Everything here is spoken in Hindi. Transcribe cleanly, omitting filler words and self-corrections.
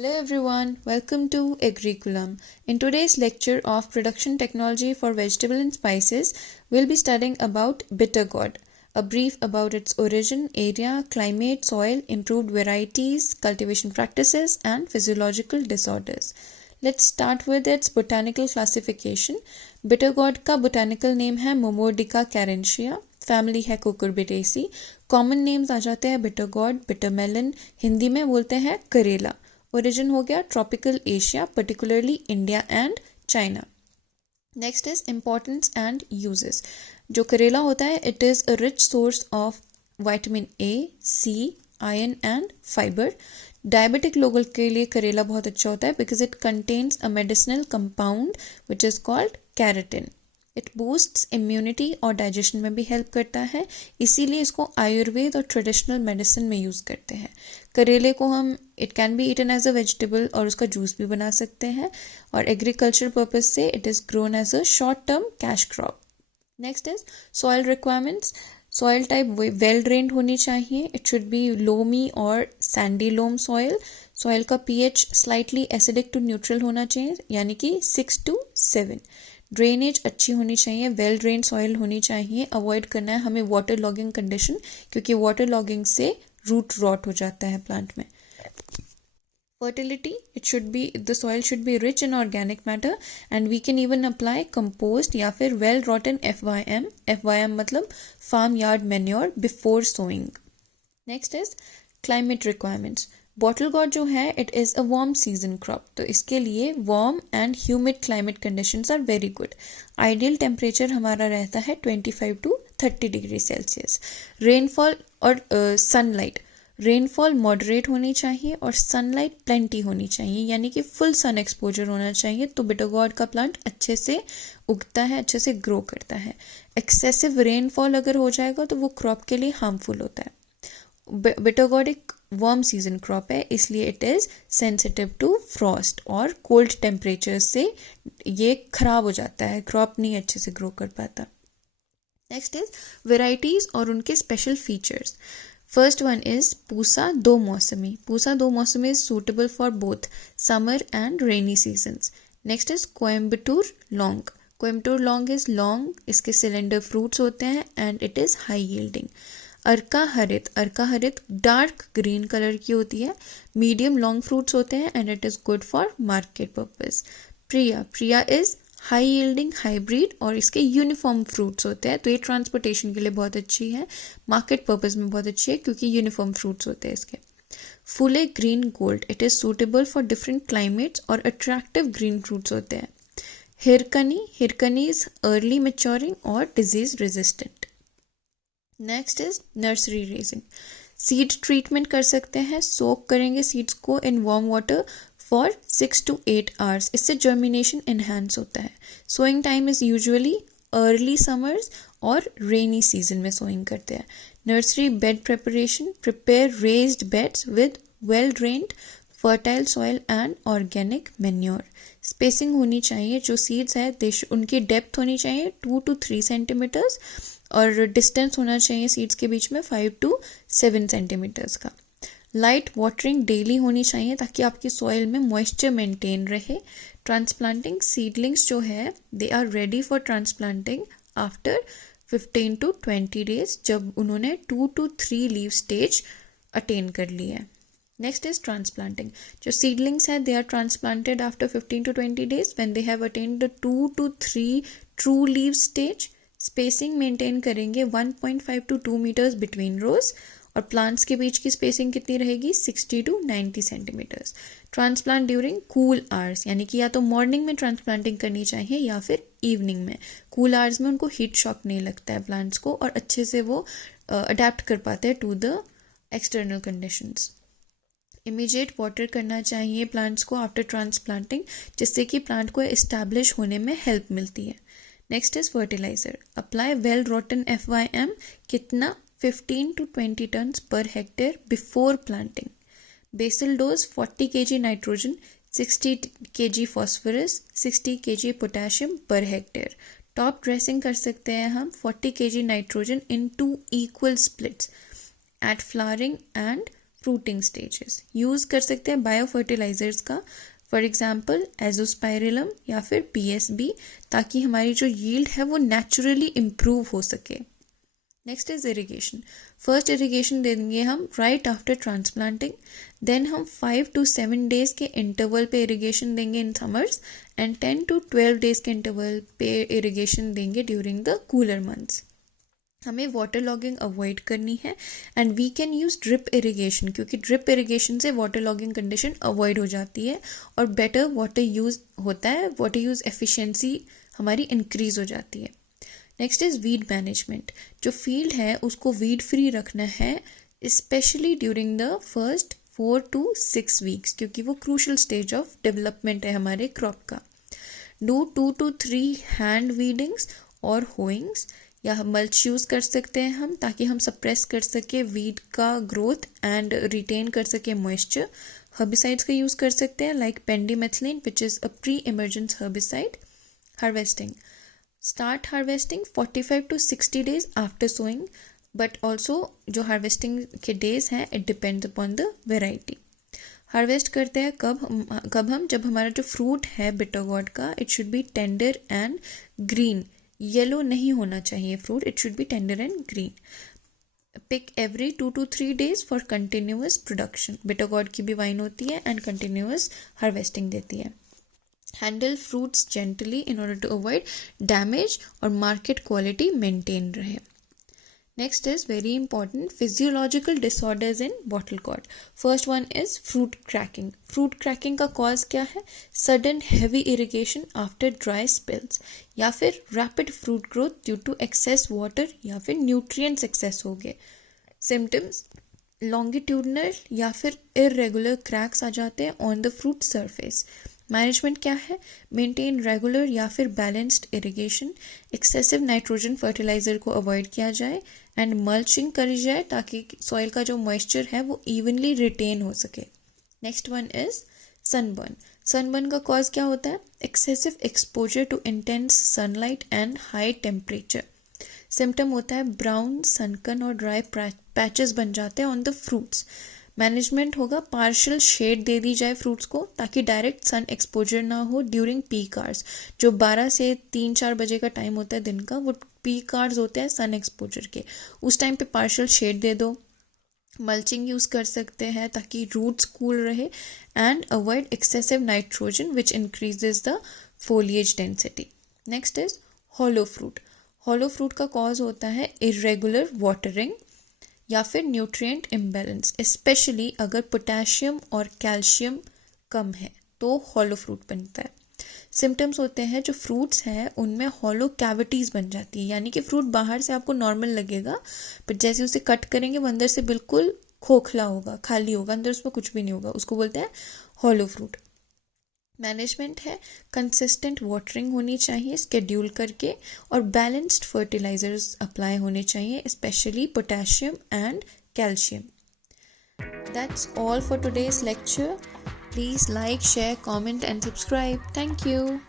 Hello everyone, welcome to AGRICULUM. In today's lecture of Production Technology for Vegetable and Spices, we'll be studying about bitter gourd, a brief about its origin, area, climate, soil, improved varieties, cultivation practices, and physiological disorders. Let's start with its botanical classification. Bitter gourd का botanical name है Momordica carentia, फैमिली है cucurbitaceae. कॉमन नेम्स आ जाते हैं bitter gourd, bitter melon, Hindi में बोलते हैं करेला. ओरिजिन हो गया tropical Asia, particularly India and China. Next is importance and uses. जो करेला होता है it is a rich source of vitamin A, C, iron and fibre. Diabetic लोगों के लिए करेला बहुत अच्छा होता है because it contains a medicinal compound which is called keratin. It boosts immunity और डाइजेशन में भी हेल्प करता है, इसीलिए इसको आयुर्वेद और ट्रेडिशनल मेडिसिन में यूज़ करते हैं. करेले को हम it can be eaten as a vegetable और उसका जूस भी बना सकते हैं, और एग्रीकल्चर पर्पज से it is grown as a short term cash crop. Next is soil requirements. Soil type well drained होनी चाहिए. इट शुड बी लोमी और सैंडी लोम सॉइल. सॉइल का pH slightly acidic to neutral होना चाहिए, यानी कि 6 to 7. ड्रेनेज अच्छी होनी चाहिए, वेल ड्रेन सॉइल होनी चाहिए. अवॉइड करना है हमें वाटर लॉगिंग कंडीशन, क्योंकि वाटर लॉगिंग से रूट रॉट हो जाता है प्लांट में. Fertility, the soil should be rich in organic matter and we can even apply compost या फिर well rotten FYM मतलब farm yard manure before sowing. Next is climate requirements. Bottle gourd जो है it is a warm season crop, तो इसके लिए warm and humid climate conditions are very good. Ideal temperature हमारा रहता है 25 to 30 डिग्री सेल्सियस. रेनफॉल और सनलाइट, रेनफॉल मॉडरेट होनी चाहिए और सनलाइट प्लेंटी होनी चाहिए, यानी कि फुल सन एक्सपोजर होना चाहिए, तो बिटर गॉर्ड का प्लांट अच्छे से उगता है, अच्छे से ग्रो करता है. एक्सेसिव रेनफॉल अगर हो जाएगा तो वो क्रॉप के लिए हार्मफुल होता है. बिटर गॉर्ड एक वार्म सीजन क्रॉप है, इसलिए it is sensitive to frost और कोल्ड टेम्परेचर से ये खराब हो जाता है, क्रॉप नहीं अच्छे से ग्रो कर पाता. नेक्स्ट इज वेराइटीज और उनके special features. First one is Pusa Do Mausami. Pusa Do Mausami is suitable for both summer and rainy seasons. Next is Coimbatore long. Coimbatore long is long, इसके सिलेंडर फ्रूट्स होते हैं and it is high yielding. Arka Harit dark green colour की होती है, मीडियम लॉन्ग फ्रूट्स होते हैं and it is good for market purpose. Priya is high yielding hybrid और इसके यूनिफॉर्म फ्रूट्स होते हैं, तो ये ट्रांसपोर्टेशन के लिए बहुत अच्छी है, मार्केट पर्पस में बहुत अच्छी है क्योंकि यूनिफॉर्म फ्रूट्स होते हैं इसके. Phule green gold, it is suitable for different climates और अट्रैक्टिव ग्रीन फ्रूट्स होते हैं. हिरकनी इज अर्ली मेच्योरिंग और disease resistant. Next is nursery raising. Seed treatment कर सकते हैं, सोक करेंगे सीड्स को in warm water for 6 to 8 hours, इससे जर्मिनेशन इन्हांस होता है. Sowing time is usually early summers और रेनी सीजन में सोइंग करते हैं. Nursery bed preparation, prepare raised beds with well drained fertile soil and organic manure. Spacing होनी चाहिए, जो सीड्स है उनकी डेप्थ होनी चाहिए 2 to 3 सेंटीमीटर्स और डिस्टेंस होना चाहिए सीड्स के बीच में 5 to 7 सेंटीमीटर्स का. लाइट वाटरिंग डेली होनी चाहिए ताकि आपकी सॉइल में मॉइस्चर मेंटेन रहे. ट्रांसप्लांटिंग, सीडलिंग्स जो है they are ready for transplanting after 15 to 20 days, जब उन्होंने 2 to 3 लीव स्टेज अटेन कर ली है. Next is transplanting. जो सीडलिंग्स है they are transplanted after 15 to 20 days when they have attained the 2 to 3 true leaf stage. Spacing maintain करेंगे 1.5 to 2 meters बिटवीन रोज, और प्लांट्स के बीच की स्पेसिंग कितनी रहेगी 60 to 90 centimetres. Transplant during cool hours, यानी कि या तो मॉर्निंग में ट्रांसप्लांटिंग करनी चाहिए या फिर इवनिंग में. कूल आवर्स में उनको हीट शॉक नहीं लगता है प्लांट्स को और अच्छे से वो अडेप्ट कर पाते हैं to the external conditions. Immediate water करना चाहिए प्लांट्स को आफ्टर ट्रांसप्लांटिंग, जिससे कि प्लांट को एस्टैब्लिश होने में हेल्प मिलती है. Next is fertilizer. Apply well rotten FYM, कितना 15 to 20 tons per hectare before planting. Basal dose 40 kg nitrogen, 60 kg phosphorus, 60 kg potassium per hectare. Top dressing कर सकते हैं हम 40 kg nitrogen in 2 equal splits at flowering and fruiting stages use कर सकते हैं बायो फर्टिलाइजर्स का, फॉर एग्जाम्पल एजोस्पाइरिलम या फिर पीएसबी, ताकि हमारी जो यील्ड है वो नेचुरली इम्प्रूव हो सके। Next is irrigation. First irrigation दे देंगे हम राइट आफ्टर ट्रांसप्लांटिंग, देन हम 5 to 7 डेज के इंटरवल पे इरिगेशन देंगे in summers and 10 to 12 days के इंटरवल पे इरिगेशन देंगे ड्यूरिंग द कूलर मंथ्स। हमें वाटर लॉगिंग अवॉइड करनी है and we can use drip irrigation, क्योंकि ड्रिप इरिगेशन से वाटर लॉगिंग कंडीशन अवॉइड हो जाती है और बेटर वाटर यूज़ होता है, वाटर यूज़ एफिशिएंसी हमारी इंक्रीज हो जाती है। Next is weed management. जो फील्ड है उसको वीड फ्री रखना है, specially during the first 4 to 6 weeks, क्योंकि वो क्रूशल स्टेज ऑफ डेवलपमेंट है हमारे क्रॉप का। डू 2 to 3 हैंड वीडिंग्स और होइंग्स, या मल्च यूज़ कर सकते हैं हम, ताकि हम सप्रेस कर सके वीड का ग्रोथ एंड रिटेन कर सके मॉइस्चर। हर्बिसाइड्स का यूज़ कर सकते हैं like pendimethalin which is a pre emergence herbicide. Harvesting, start harvesting 45 to 60 days after sowing, but also जो हार्वेस्टिंग के डेज हैं it depends upon the variety. Harvest करते हैं कब हम जब हमारा जो फ्रूट है बिटर गॉड का it should be tender and green, yellow नहीं होना चाहिए fruit, it should be tender and green. Pick every 2 to 3 days for continuous production. Bitter gourd की भी वाइन होती है एंड कंटिन्यूअस हार्वेस्टिंग देती है। Handle fruits gently in order to avoid damage और मार्केट क्वालिटी मेंटेन रहे। Next is very important physiological disorders in bottle gourd. First one is fruit cracking. Fruit cracking का कॉज क्या है? Sudden heavy irrigation after dry spells, या फिर rapid fruit growth due to excess water, या फिर न्यूट्रिएंट्स एक्सेस हो गए। सिम्टम्स लॉन्गिट्यूडनल या फिर इरेगुलर क्रैक्स आ जाते हैं on the fruit surface. Management क्या है? मेंटेन रेगुलर या फिर balanced irrigation, excessive nitrogen fertilizer को अवॉइड किया जाए एंड मल्चिंग करी जाए ताकि सॉइल का जो मॉइस्चर है वो इवनली रिटेन हो सके। Next one is sunburn. Sunburn का कॉज क्या होता है? Excessive exposure to intense sunlight and high temperature. Symptom होता है ब्राउन, सनकन और ड्राई पैचेस बन जाते हैं ऑन द फ्रूट्स। मैनेजमेंट होगा पार्शियल शेड दे दी जाए फ्रूट्स को, ताकि डायरेक्ट सन एक्सपोजर ना हो ड्यूरिंग पीक आवर्स। जो 12 से 3-4 बजे का टाइम होता है दिन का, वो पीक आवर्स होते हैं सन एक्सपोजर के, उस टाइम पे पार्शियल शेड दे दो। मल्चिंग यूज़ कर सकते हैं ताकि रूट्स कूल रहे and avoid excessive nitrogen which increases the foliage density. Next is hollow fruit. Hollow fruit का कॉज होता है इरेगुलर वाटरिंग या फिर न्यूट्रिएंट इम्बैलेंस, स्पेशली अगर पोटेशियम और कैल्शियम कम है तो हॉलो फ्रूट बनता है। सिम्टम्स होते हैं जो फ्रूट्स हैं उनमें हॉलो कैविटीज़ बन जाती है, यानी कि फ्रूट बाहर से आपको नॉर्मल लगेगा बट जैसे उसे कट करेंगे वो अंदर से बिल्कुल खोखला होगा, खाली होगा, अंदर उसमें कुछ भी नहीं होगा, उसको बोलते हैं हॉलो फ्रूट। मैनेजमेंट है कंसिस्टेंट वाटरिंग होनी चाहिए स्केड्यूल करके और बैलेंस्ड फर्टिलाइजर्स अप्लाई होने चाहिए, specially potassium and calcium. That's all for today's lecture. Please like, share, comment and subscribe. Thank you.